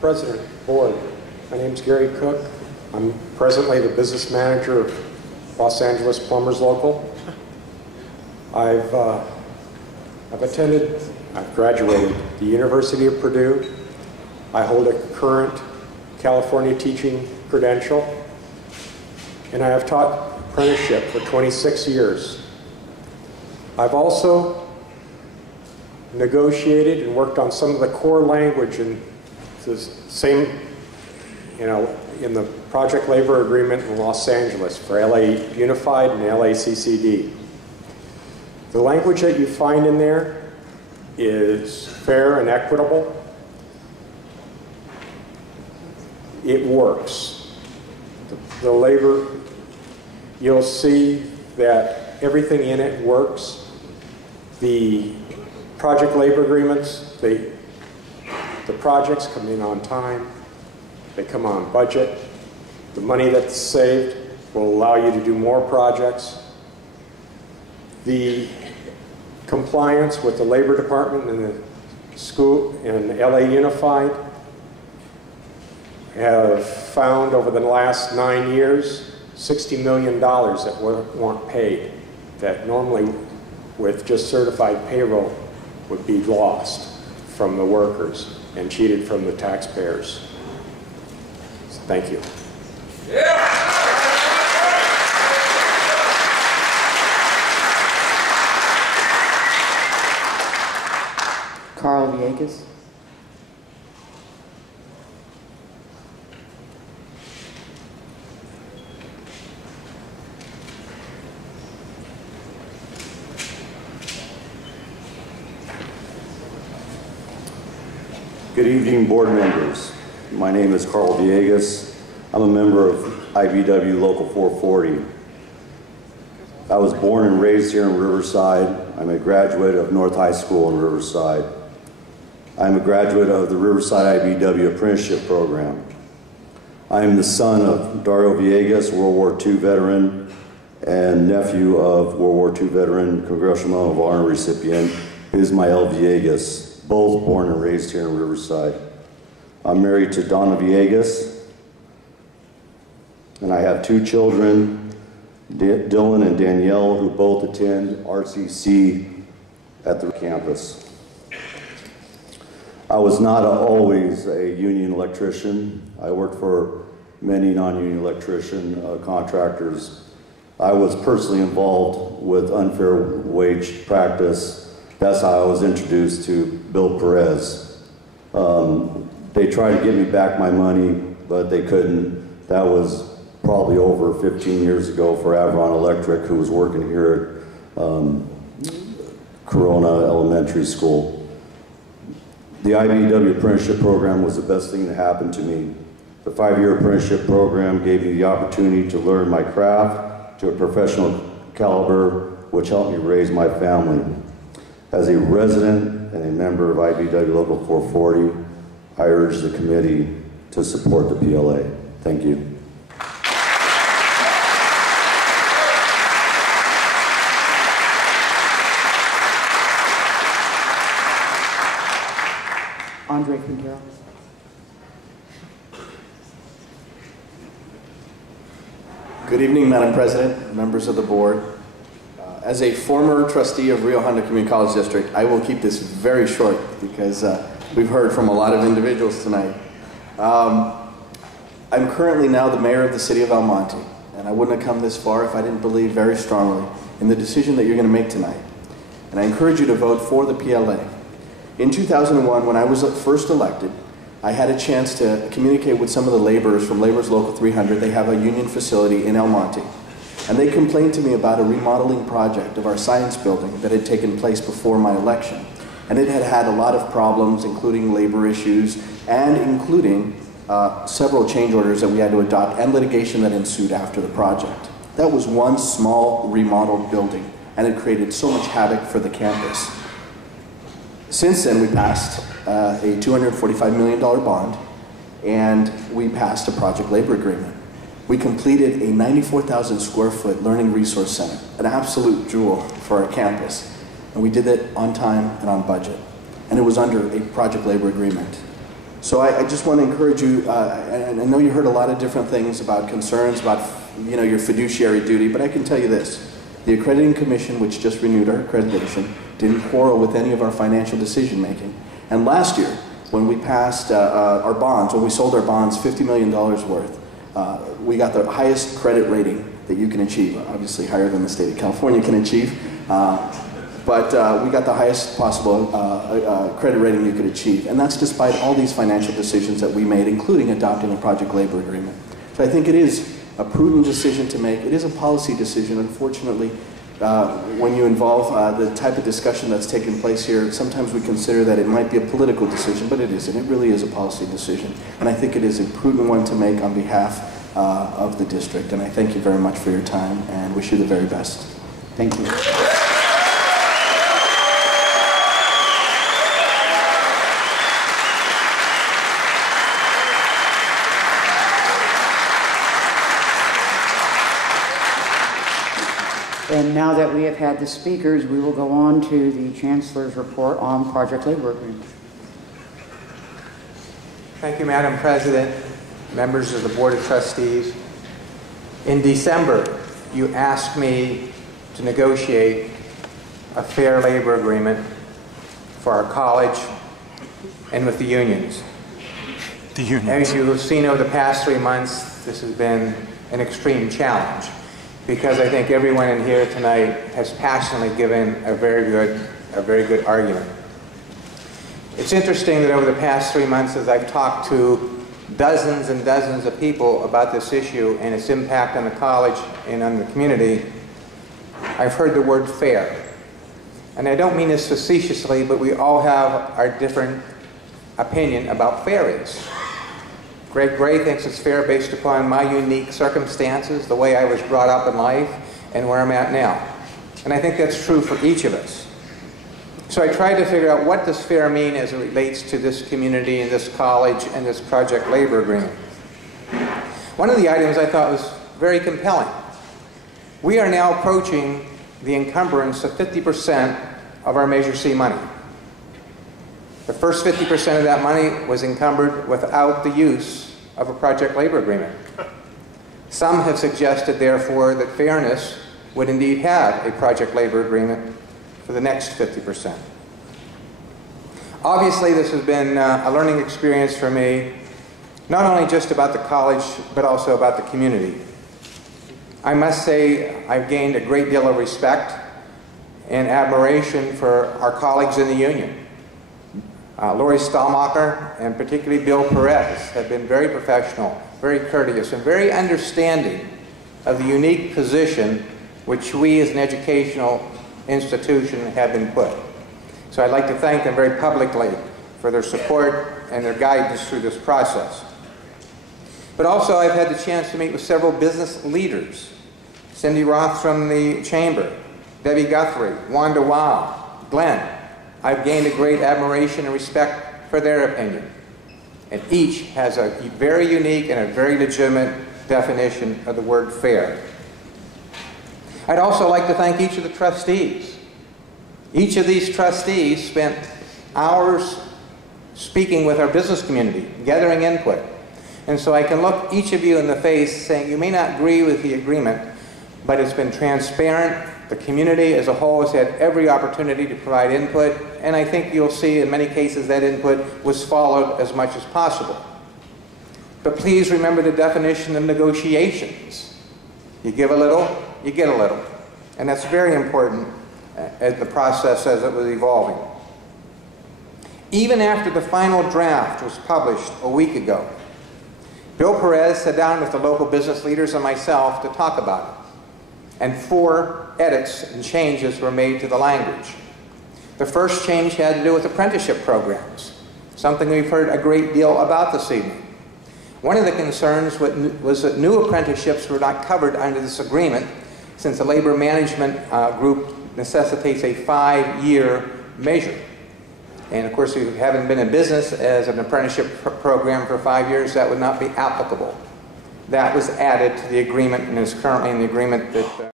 President, Board, my name is Gary Cook. I'm presently the business manager of Los Angeles Plumbers Local. I've graduated the University of Purdue. I hold a current California teaching credential, and I have taught apprenticeship for 26 years. I've also negotiated and worked on some of the core language in the same, in the project labor agreement in Los Angeles for LA Unified and LACCD. The language that you find in there is fair and equitable. It works. The labor, you'll see that everything in it works. The project labor agreements, the projects come in on time, they come on budget. The money that's saved will allow you to do more projects. The compliance with the Labor Department and the school and LA Unified have found over the last 9 years $60 million that weren't paid, that normally with just certified payroll would be lost from the workers and cheated from the taxpayers. So thank you. Yeah. Carl Villegas. Good evening, board members. My name is Carl Villegas. I'm a member of IBW Local 440. I was born and raised here in Riverside. I'm a graduate of North High School in Riverside. I'm a graduate of the Riverside IBW Apprenticeship Program. I am the son of Dario Villegas, World War II veteran, and nephew of World War II veteran, Congressional Medal of Honor recipient, Ismael Villegas, both born and raised here in Riverside. I'm married to Donna Villegas, and I have two children, Dylan and Danielle, who both attend RCC at the campus. I was not always a union electrician. I worked for many non-union electrician contractors. I was personally involved with unfair wage practice. That's how I was introduced to Bill Perez. They tried to get me back my money, but they couldn't. That was probably over 15 years ago for Avron Electric, who was working here at Corona Elementary School. The IBW apprenticeship program was the best thing that happened to me. The 5-year apprenticeship program gave me the opportunity to learn my craft to a professional caliber, which helped me raise my family. As a resident and a member of IBW Local 440, I urge the committee to support the PLA. Thank you. Andre Quintero. Good evening, Madam President, members of the board. As a former trustee of Rio Hondo Community College District, I will keep this very short because we've heard from a lot of individuals tonight. I'm currently now the mayor of the city of El Monte, and I wouldn't have come this far if I didn't believe very strongly in the decision that you're going to make tonight. And I encourage you to vote for the PLA. In 2001, when I was first elected, I had a chance to communicate with some of the laborers from Laborers Local 300. They have a union facility in El Monte. And they complained to me about a remodeling project of our science building that had taken place before my election. And it had had a lot of problems, including labor issues, and including several change orders that we had to adopt and litigation that ensued after the project. That was one small remodeled building, and it created so much havoc for the campus. Since then, we passed a $245 million bond, and we passed a project labor agreement. We completed a 94,000 square foot learning resource center, an absolute jewel for our campus. And we did it on time and on budget. And it was under a project labor agreement. So I just want to encourage you, and I know you heard a lot of different things about concerns about your fiduciary duty, but I can tell you this. The Accrediting Commission, which just renewed our accreditation, didn't quarrel with any of our financial decision making. And last year, when we passed our bonds, when we sold our bonds $50 million worth, we got the highest credit rating that you can achieve, obviously higher than the state of California can achieve. But we got the highest possible credit rating you could achieve. And that's despite all these financial decisions that we made, including adopting a project labor agreement. So I think it is a prudent decision to make. It is a policy decision. Unfortunately, when you involve the type of discussion that's taking place here, sometimes we consider that it might be a political decision, but it isn't. It really is a policy decision. And I think it is a prudent one to make on behalf of the district. And I thank you very much for your time and wish you the very best. Thank you. And now that we have had the speakers, we will go on to the Chancellor's report on project labor agreements. Thank you, Madam President, members of the Board of Trustees. In December, you asked me to negotiate a fair labor agreement for our college and with the unions. As you have seen over the past 3 months, this has been an extreme challenge, because I think everyone in here tonight has passionately given a very good argument. It's interesting that over the past 3 months, as I've talked to dozens and dozens of people about this issue and its impact on the college and on the community, I've heard the word fair. And I don't mean this facetiously, but we all have our different opinion about fair is. Greg Gray thinks it's fair based upon my unique circumstances, the way I was brought up in life, and where I'm at now. And I think that's true for each of us. So I tried to figure out what does fair mean as it relates to this community and this college and this project labor agreement. One of the items I thought was very compelling. We are now approaching the encumbrance of 50% of our Measure C money. The first 50% of that money was encumbered without the use of a project labor agreement. Some have suggested, therefore, that fairness would indeed have a project labor agreement for the next 50%. Obviously, this has been a learning experience for me, not only just about the college, but also about the community. I must say I've gained a great deal of respect and admiration for our colleagues in the union. Lori Stahlmacher and particularly Bill Perez have been very professional, very courteous, and very understanding of the unique position which we as an educational institution have been put. So I'd like to thank them very publicly for their support and their guidance through this process. But also I've had the chance to meet with several business leaders. Cindy Roth from the Chamber, Debbie Guthrie, Wanda Wow, Glenn. I've gained a great admiration and respect for their opinion. And each has a very unique and a very legitimate definition of the word fair. I'd also like to thank each of the trustees. Each of these trustees spent hours speaking with our business community, gathering input. And so I can look each of you in the face saying, you may not agree with the agreement, but it's been transparent. The community as a whole has had every opportunity to provide input, and I think you'll see in many cases that input was followed as much as possible. But please remember the definition of negotiations. You give a little, you get a little. And that's very important as the process as it was evolving. Even after the final draft was published a week ago, Bill Perez sat down with the local business leaders and myself to talk about it. And 4 edits and changes were made to the language. The first change had to do with apprenticeship programs, something we've heard a great deal about this evening. One of the concerns was that new apprenticeships were not covered under this agreement, since the labor management group necessitates a 5-year measure. And of course, if you haven't been in business as an apprenticeship program for 5 years, that would not be applicable. That was added to the agreement and is currently in the agreement that